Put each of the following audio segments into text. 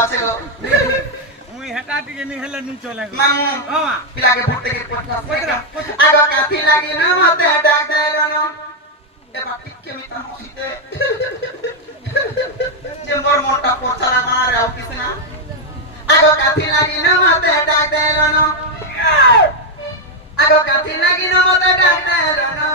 আছে গো মুই হেটা টিকে নি হেলে নি চলে গো মামু বাবা পিলাকে ফুটতে গিয়ে আগো কাঠি লাগি না মতে ডাক দেলো না এবার টিকে মিতা হইতে যে মোর মোটা পোছারা মারে অফিস না আগো কাঠি লাগি না মতে ডাক দেলো না আগো কাঠি লাগি না মতে ডাক দেলো না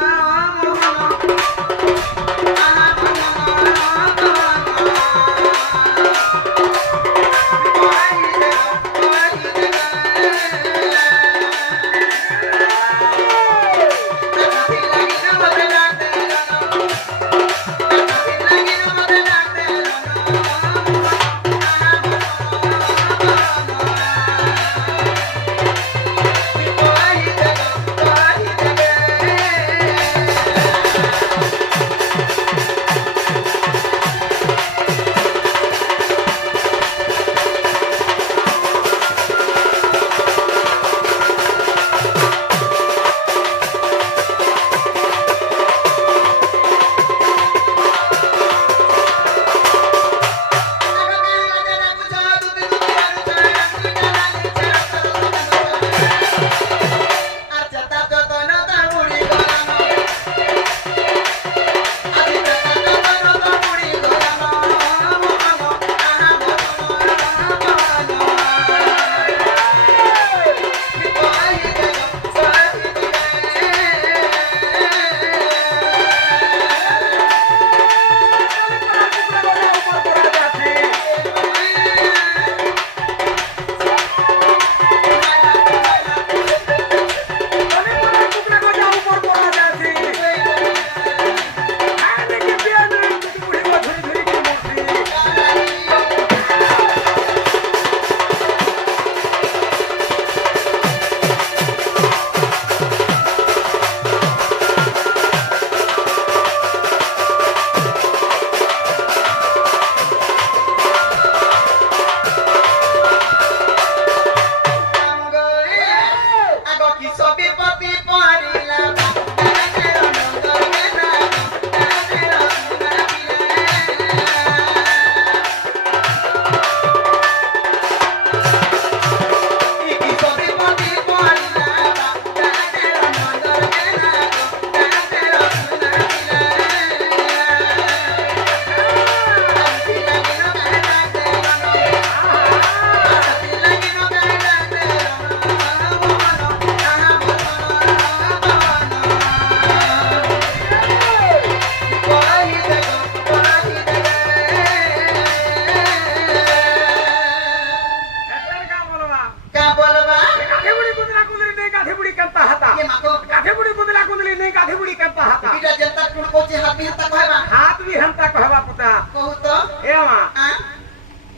हाथ भी हमता कहवा पुता कहू तो ए मा आ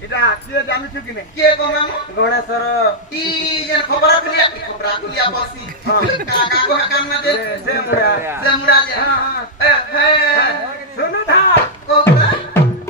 इटा किए जानू छु कि नै के को मामू गणेशर ई जन खबरा खुलिया बसी काका को काम ना दे से मुड़ा जे हां ए सुनो था कहू तो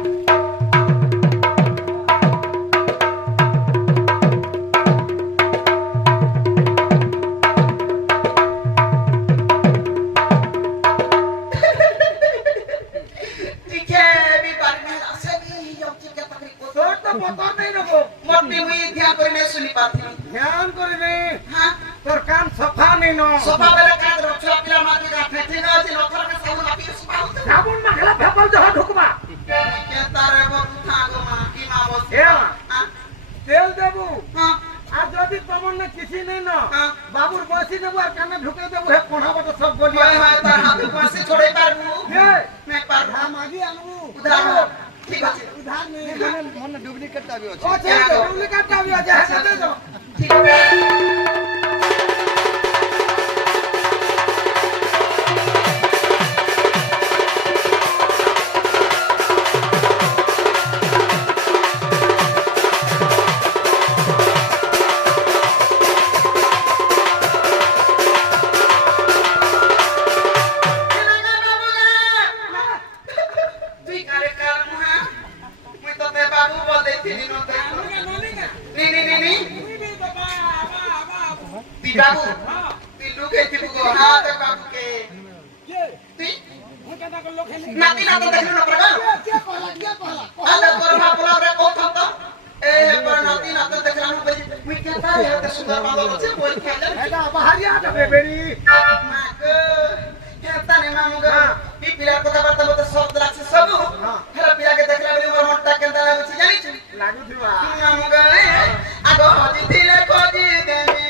ध्यान करबे हां तोर काम सफा नै न सफा बेला का रक्षा पिला माटी का फेठी न अछि नथर के साबुन माटी सफा होते साबुन माखला फेपल जह ढुकबा के तारे बथा गो मा की मा बस ए तेल देबू हां आ जदी तमन ने किछि नै न बाबूर बसी देबू आ काने ढुके देबू हे कोढ़ा बट सब बोलिया हाय तार हाथ बसी छोड़े पारबू ए मैं पार हा मागी आनबू उधार ठीक अछि उधार नै मन डुप्लीकेट आबी अछि ओ छे डुप्लीकेट आबी अछि हे दे दो ठीक बाबू पिल्लू के थिबु गो हां तक बाबू के के ती हुकेता को लोग नाती ना तो देखलो ना प्रगा क्या कहला आला तोर बाप बोला रे को थम तो ए নাই হাতে সুন্দর বাদল আছে বই খেলে এটা বাহারিয়া যাবে বেরি মাগো হেতানে মামুগো এই পিলার কথা বার্তা বলতে শব্দ লাগছে সব হেলা পিলাকে দেখলা বলি মোর মনটা কেনতা লাগছে জানিছ লাগু দিবা মামুগো আগো হজি দিলে খোঁজি দেমি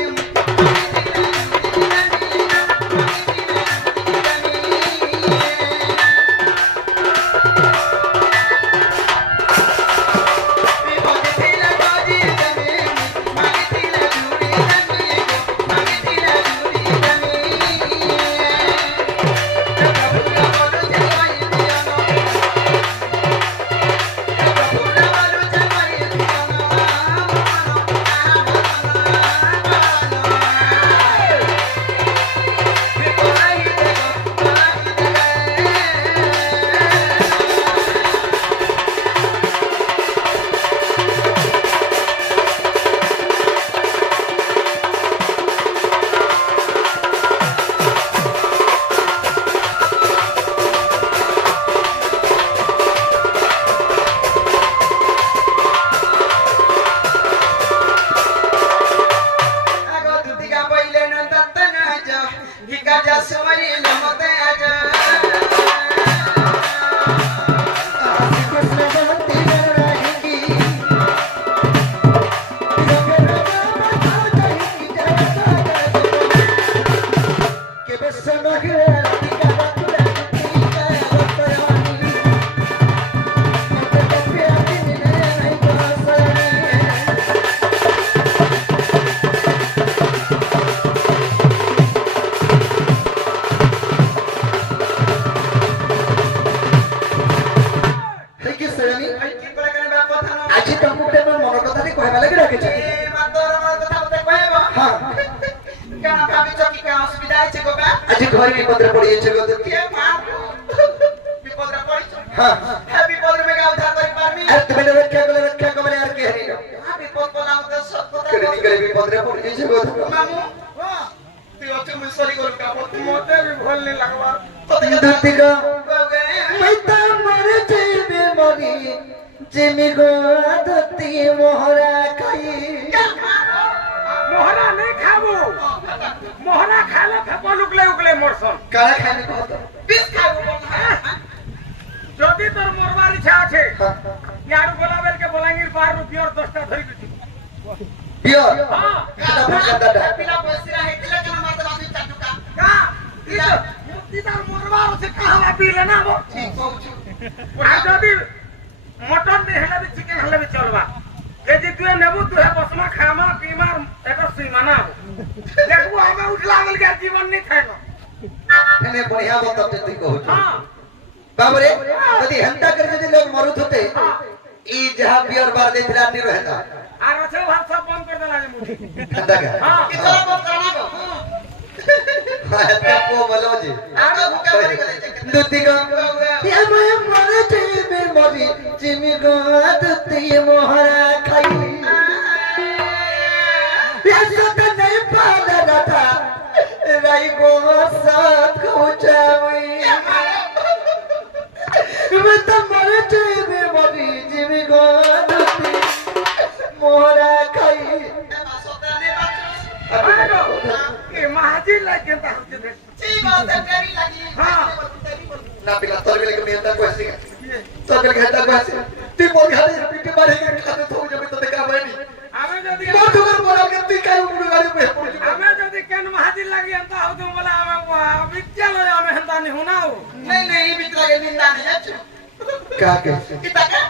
আজি ঘরে বিপদে পড়িয়েছে গো কে মা বিপদে পড়িছ হ্যাঁ হ্যাঁ বিপদে মেগা উদ্ধার করি পারবি আর তুমি রক্ষা করে আর কে হরিল বিপদ বলাও তো সত্য কেডি করে বিপদে পড়িয়েছে গো মামু তুই অত মুসরি কর কাপড় মতে বি ভাল নি লাগবা দুতি গো পৈতা মরে যাইবে মরি জিমি গো দুতি মোহরা খাই মোহরা नहीं খাবো মোহরা খালে ফেপল উগলে মরছন কারা খাইনি কত বিষ খাবো যদি তোর মরবার ইচ্ছা আছে ইয়াড়ু গোলাবেলকে বলাঙ্গির 12 রুপিয়ার 10টা ধরি দিছি পিওর হ্যাঁ দাদা পিলা বসিরা হেতিলে কেন মারতে বাসি চাটুকা কা পিলা মুক্তি তার মরবার আছে কাহলা পিলে না গো ঠিক কইছু আর যদি মটন দে হেলা বি চিকেন হেলা বি চলবা যদি তুই নেবু তুই বসমা খামা পিমা এটা সীমানা দেখবো আমি উঠলা বলকে জীবন নি থাকো এনে বঢ়িয়া বততে তুই কହୁଛୁ हां बाबरे यदि हंता कर यदि लोग मरुत होते ई जहां बियर बार देथला नी रहता আর আছে ভাত সব বন্ধ করে দেলা যে মুঠি हंता का हां कितना बंद करना को हंता को बोलो जी आगे भूखा मरी गले दुती को ये मैं मर जेबे मरी जिमी को दुती मोहरा खाई ये सत नहीं पाला था राई को साथ को जावी मैं तो मर जेबे मरी जिमी को दुती मोहरा खाई ए महाजी लागे ता होते दे ची बात है तेरी लगी हां ना पिला तोर बेले के मेहनत को ऐसे तोर बेले घाटा को ऐसे ती मोर घाटे पीटे मारे के खाते थो जब तो देखा बनी आमे जदी मोर दुगर बोला के ती काय उड़ गाड़ी पे आमे जदी केन महाजी लागे अंता हो तुम बोला आमे विद्यालय आमे हंता नहीं होनाओ नहीं मित्र के निंदा नहीं जाचू का के किता का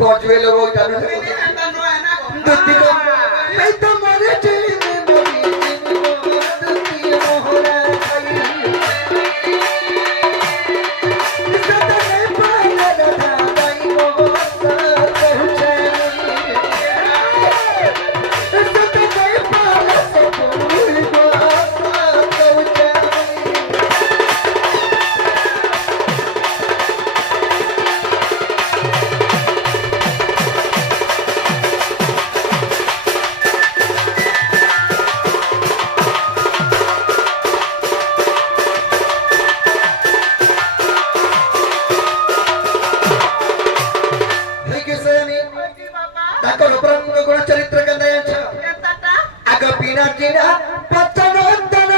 कोजवे लोग जानो से हंता नो है ना दुती को मैं तो मरे जेबे मरी दुती मोहरा खाई আগ বিনা চিনা পতনন্দন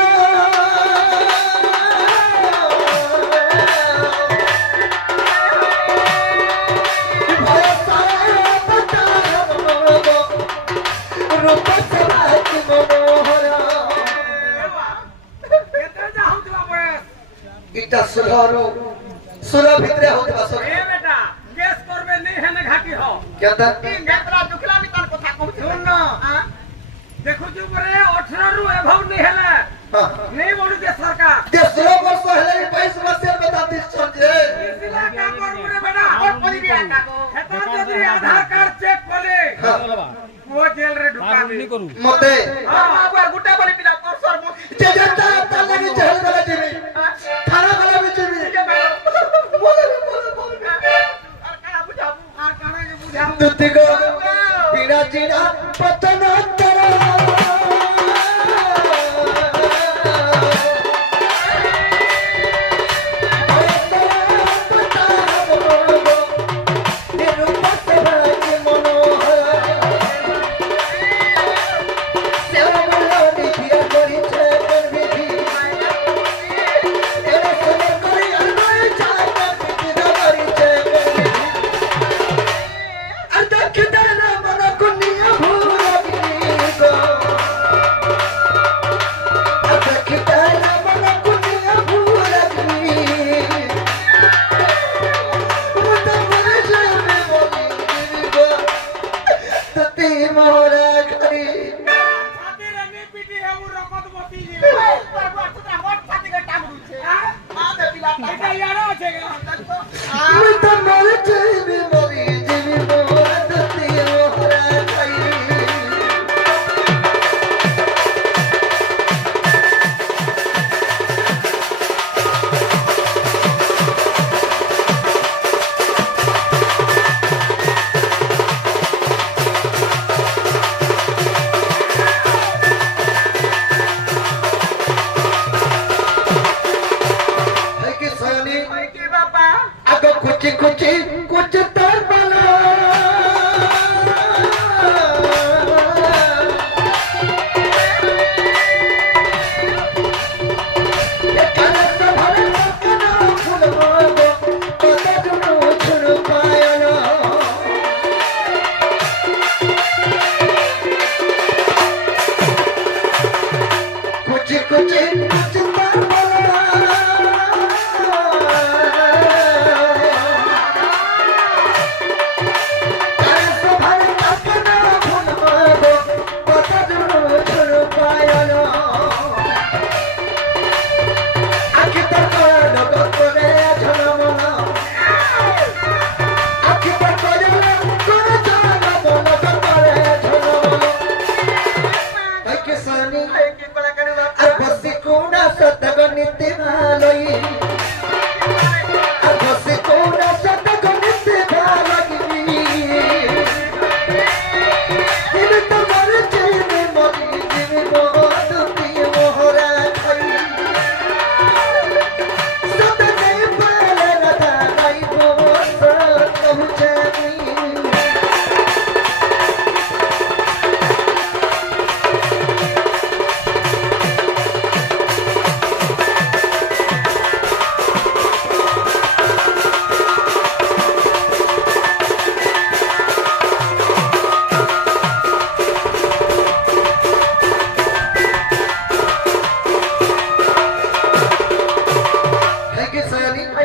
রূপ সবাকি মনোহর কেতে যা হউতলা বয়স ইটা সুর ভিতরে হউতবা সব এ বেটা কেস করবে নি হেনে ঘাটি হ কেতা এই নেতরা দুখলা আমি তার কথা কইছি শুন না দেখুଛୁ পরে 18 রু এভাব নি হেলে হ্যাঁ নেই বড়ু যে সরকার 16 বর্ষ হলে 22 বর্ষের কথা দিছন যে ইসলা কাম করবো রে বেটা আর কইবি একা গো হেতা যদি আধার কার্ড চেক করে ও জেল রে ঢুকাবে মতে বাবা গুটা বলি পিলা তোর সর মুখি যে যেটা তার লাগি জেল গলা দিবি থানা গলা দিবি আর কানা বুঝাবু আর কানে যে বুঝাও তুতি গো বিনা চিনা পতনন্দন ছাতির নি পিটি হেউ রকত মতি জি তোর বড় তোরা মোট ফাটি গে টামড়ুছে মা দে পিলা এটা ইয়ারো আছে গা কি বাবা कुछ कुछ कुछ तो बना कुछ कुछ कुछ কি করে করে বাবা আর বসি কোনা সতগনিতে ভালোই আর বসি কোনা সতগনিতে ভালোই তুমি তো মরে চেনে মরি জীবন মধুতি মোহরা খাই সতনে পালে রাধা নাই বস কহুছে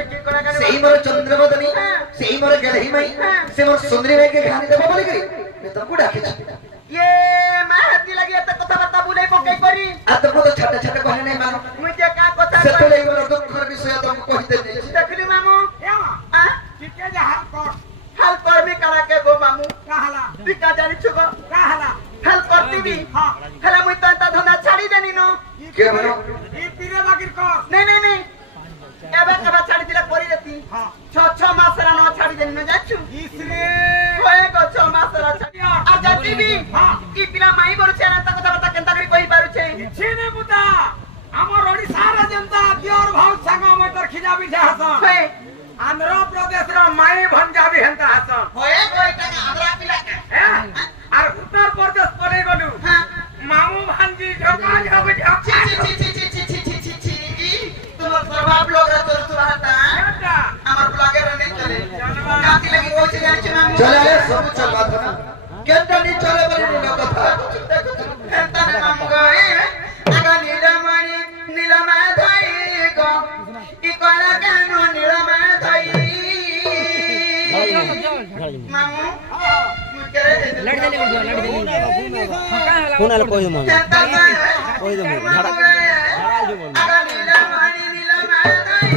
কি করে করে সেই মোর চন্দ্রবদনী সেই মোর গেলহি মাই সে মোর সুন্দরী মাইকে খানি দেব বলি করি মে তোমକୁ ডাকিছি ये মা হাতি লাগি এত কথা বার্তা বুলাই পকাই করি আর তো কত ছাটা ছাটা কহে নাই মানো মুই যে কা কথা সে তো লাগি মোর দুঃখর বিষয় তোমକୁ কহিতে দিছি দেখলি মামু এমা আ ঠিকে যা হাল কর হাল করবি কারা কে গো মামু কাহালা তুই কা জানিছ গো কাহালা হাল করতিবি হ্যাঁ হেলা মুই তো তা ধন্দা ছাড়ি দেনি নো কে বলো ই পিরে বাকির কর নাই নাই নাই এবার এবার ছাড়ি দিলা করি দেতি হ্যাঁ 6 মাস রা নো ছাড়ি দেনি না যাচ্ছু ইসরে হয়ে গো 6 মাস রা ছাড়ি আর যাতিবি হ্যাঁ কি পিলা মাই বলছে না তা কথা বার্তা কেনতা করি কই পারুছে ছিনে পুতা আমার ওড়িশার জনতা দিওর ভাউ সাঙ্গ মতর খিজা বিঠা হাসন হয়ে আন্ধ্র প্রদেশর মাই ভঞ্জাবি হেনতা হাসন হয়ে গো এটা আদরা পিলা কে হ্যাঁ আর উত্তর প্রদেশ পরে গলু হ্যাঁ মামু কেনটা নি চলে বলি নি কথা হেতানে মামু গায়ে আগা নীলমণি নীলমা ধাই গো ই কলা কেন নীলমা ধাই মামু ফোন আলো কই দমু কই দমু ঝাড়া আইছো বল আগা নীলমণি নীলমা ধাই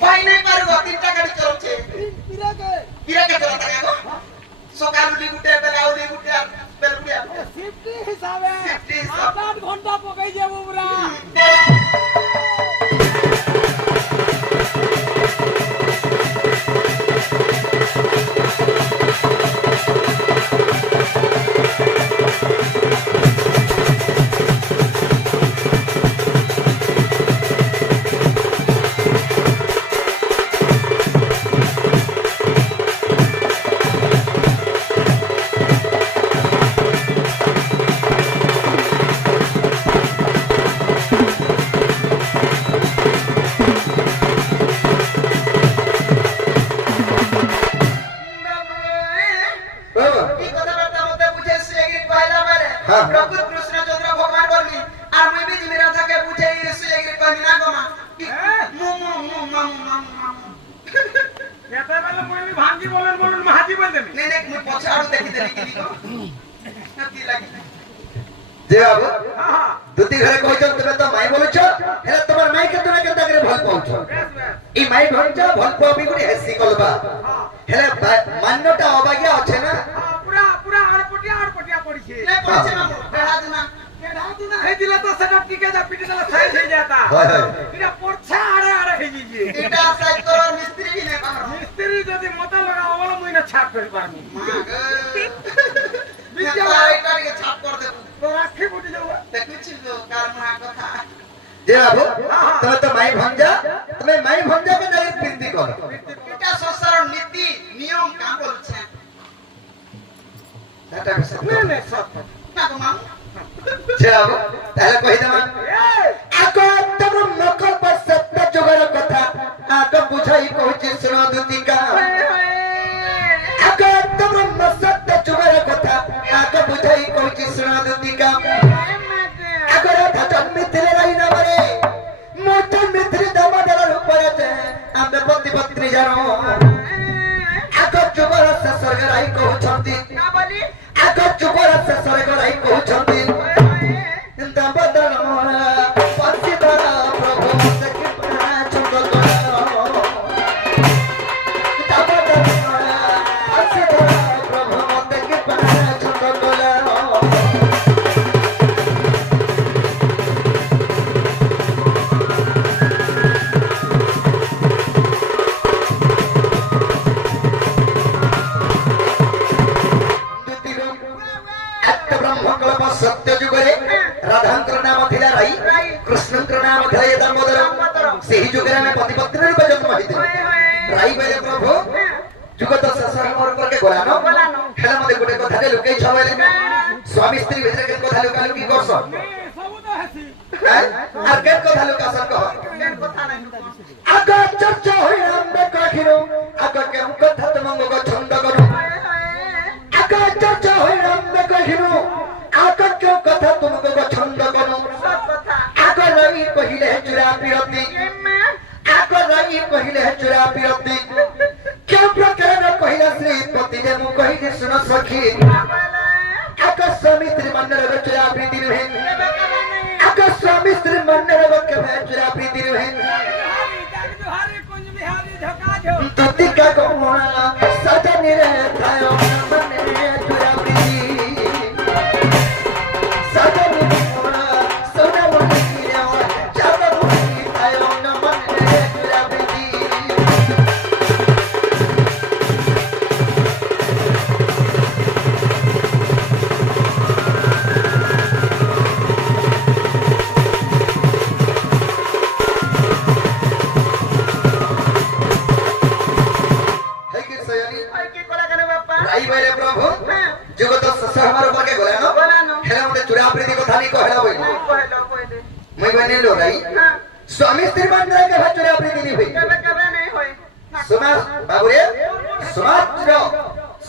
भाई नहीं पारुगो 3टा गाड़ी चलछे पिराके चलता गो सकाल उली गुटे बेला उली गुटे बेल गुटे शिफ्टी हिसाबे 8 घंटा पकाई जाबो पूरा प्रभु कृष्ण चंद्र भगवान बोलनी আর মই বি জিমি রাজাকে বুঝাই এসে এগরে কই না গো মা মু মু মু মু এটা বলে মই ভাঙ্গি বলেন মাহাজি বল দেমি নে নে মই পছে আড়ু দেখি দেলি কি গো কি লাগি যে বাবু হ্যাঁ দুটি ঘরে কইছন তুমি তো মাই বলছ হেলে তোমার মাই কে তুমি কেনতা করে ভাল পাউছ এই মাই ভঞ্জ ভাল পাবি গুಡಿ হেসি কলবা হেলে মান্যটা অবাগিয়া আছে না পুরা পুরা আড়পটিয়া পড়িছে নে পছে মামু বেড়া দিনা हे दिला तो सेटअप टिके जा पिटी दिला साइज हो जाता এটা পড়ছে আড়ে হই গিয়ে এটা সাইজ করার মিস্ত্রি কি নে বাহর মিস্ত্রি যদি মতে লাগা ওলা মইনা ছাপ করি পারমি মা গো বিদ্যা এটাকে ছাপ কর দেব তো আখি ফুটি যাও দেখছিস তো কার মহা কথা যে বাবু তুমি তো মাই ভঞ্জা তুমি মাই ভঞ্জা কে দাঁড়িয়ে প্রীতি করো এটা সংসারের নীতি নিয়ম কা বলছে এটা নে সব না গো মামু যে বাবু তাহলে কই দেবা আগো তোমরা মকর पर सत्य जुगाड़ কথা আগো বুঝাই কইছি শুনো দুতিকা আগো बुझाई कहूची सुना दुतिका अगर था जन्मिथिले रही न मरे मो जन्मिथिले दामोदर रूपरे थे आमे पति पत्नी जानो आगर जुगर से स्वर्ग रही कहउछंती आगर जुगर से स्वर्ग रही कहउछंती दामोदर मोरा पति धरा प्रभु से कृपा चंद दामोदर मोरा पति धरा प्रभु से कृपा चंद सत्य जुगरे राधांकर नाम थिला राई कृष्णंकर नाम थिला दामोदर सेही जुगरे में पति पत्नी रूपे जन्म होइते राई बेले प्रभु जुगत संसार मोर करके गलानो हेला मते गोटे कथा जे लुकेई छवेले स्वामी स्त्री भितर के कथा लुका लुकी करस सब तो हसी आर के कथा लुका सन कह आगा चर्चा होई हमबे काखिरो आगा के कथा तुमंग गो छंद करू आगा चर्चा होई हमबे काखिरो आकर क्यों कथा तुमको को छंद करो आकर रही पहिले चुरा पिरती आकर रही पहिले चुरा पिरती क्यों प्रकार पहिले श्रीपति ने मु कहि सुन सखी आकर स्वामी स्त्री मन रे चुरा प्रीति रहे आकर स्वामी स्त्री मन रे के चुरा प्रीति रहे तती का कोना सजनी रे थायो मन रे चुरा प्रीति स्वामी स्त्री मन रे के चुरा प्रीति नहीं हुई नहीं होई समाज बाबूरे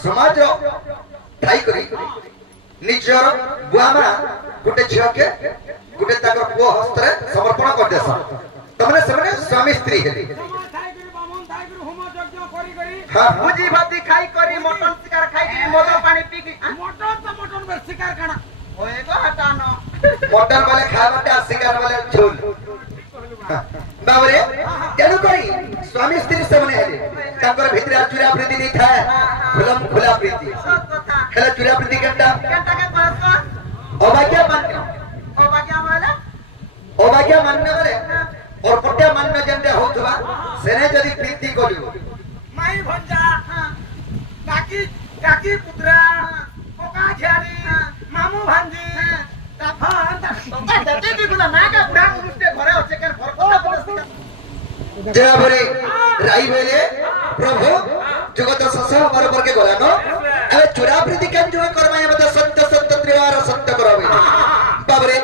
समाज ठाई करी निजर बुआमा गुटे झियो के गुटे ताकर पुओ हस्तरे समर्पण कर देस तमने सेमने स्वामी स्त्री हेली हां भुजी भाती खाई करी मटन शिकार खाई करी मद पानी पी की मटन तो मटन बे शिकार काना ओए को हटानो मटन वाले खावटा शिकार वाले झोल बाबरे तेनु करी स्वामी स्त्री सेमने हेली ताकर भितर चुरा प्रीति नहीं था खुलम खुला प्रीति सब कथा हेला चुरा प्रीति केनटा के कहत अभाग्य मान्य माने और पट्या मान्य जेंते होतबा सेने जदी प्रीति करियो माई भंजा काकी काकी पुत्रा कोका झियारी मामू भांजी ताफान दते दिगुला ना का बुढ़ा उरुस्ते घरे होचे के घर को जय भरे राई बेले प्रभु जगत ससा पर के गलानो अबे चुरा प्रीति केन जो करबा मते सत्य सत्य त्रिवार सत्य करबे बाबरे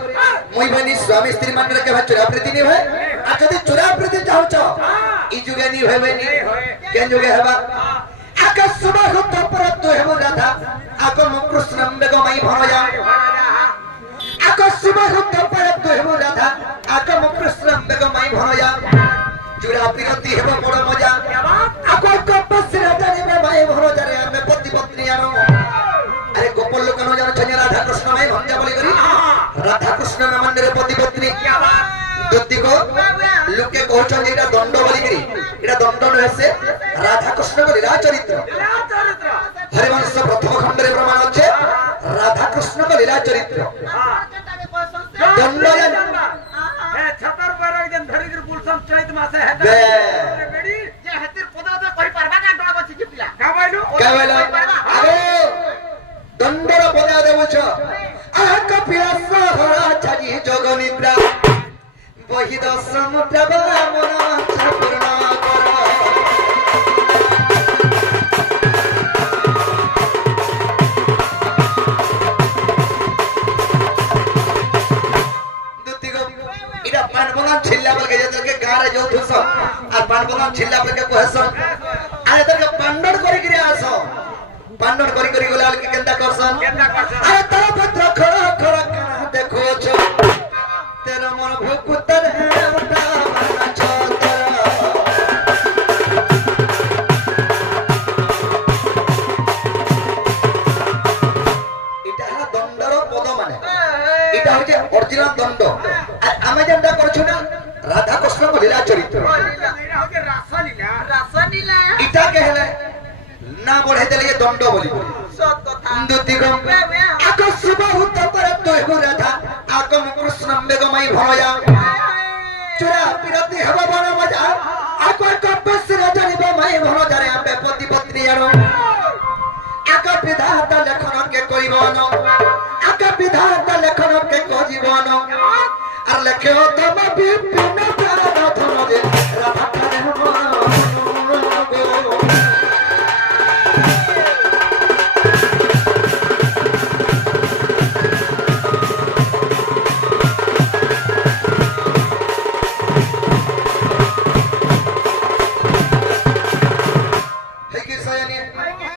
मोई बनी स्वामी स्त्री मन रे के चुरा प्रीति नहीं होय आ जदी चुरा प्रीति चाहो छ ई जुगे नहीं होबे नी केन जुगे हेबा आका सुबह हो तपरत तो हेबो राधा आको कृष्णम बेगमई भरया आको सुबह हो तपरत तो हेबो राधा आको कृष्णम बेगमई भरया चुरा प्रीति हेबो बड़ मजा आको कपस राजा ने भाई भरोजा रे हमें पति पत्नी आनो अरे गोपाल लोक न जानो छन्या राधा कृष्ण भाई भंजा बोली करी राधा कृष्ण में मन रे पति पत्नी दत्ती को लोके कहछन एटा दंड बोली करी एटा दंड न हेसे राधा कृष्ण को लीला चरित्र हरिवंश प्रथम खंड रे प्रमाण अछि राधा कृष्ण को लीला चरित्र दंड ए छतर पर जन धरी के पुलसम चैत मासे है बेडी जे हतिर पदा तो कहि परबा का डोला बछि के पिला का बोलू अरे दंडर पदा देउछ आह कपिला सहरा छाजी जोगनिद्रा वही दसमुद्र मन पूर्ण कर इटा पानबंगन छिल्ला बल के जतर के गां रे जो थुस आ पानबंगन छिल्ला बल के कहस अरे तर के पांडन करी आस पांडन करी गलाल के केंदा करसन अरे तर হচ্ছে অরিজিনাল দণ্ড আর আমি যেটা করছো না রাধা কৃষ্ণ লীলা চরিত্র এটা হচ্ছে রাসলীলা। রাসলীলা এটাকে হেলে না বলে দিলে দণ্ড বলি সত কথা দুতিগম আক সুবাহুত পর দৈব রাধা আকম কৃষ্ণ বেগমাই ভয়া চোরা বিরতি হব বন মজা আক কপস রাজানি বমাই ভন জারে আপে পতি পত্নী আনো আক বিধাতা লেখনকে কইবন আক বিধাতা লেখনকে কজিবন আর লেখে তম বিপিন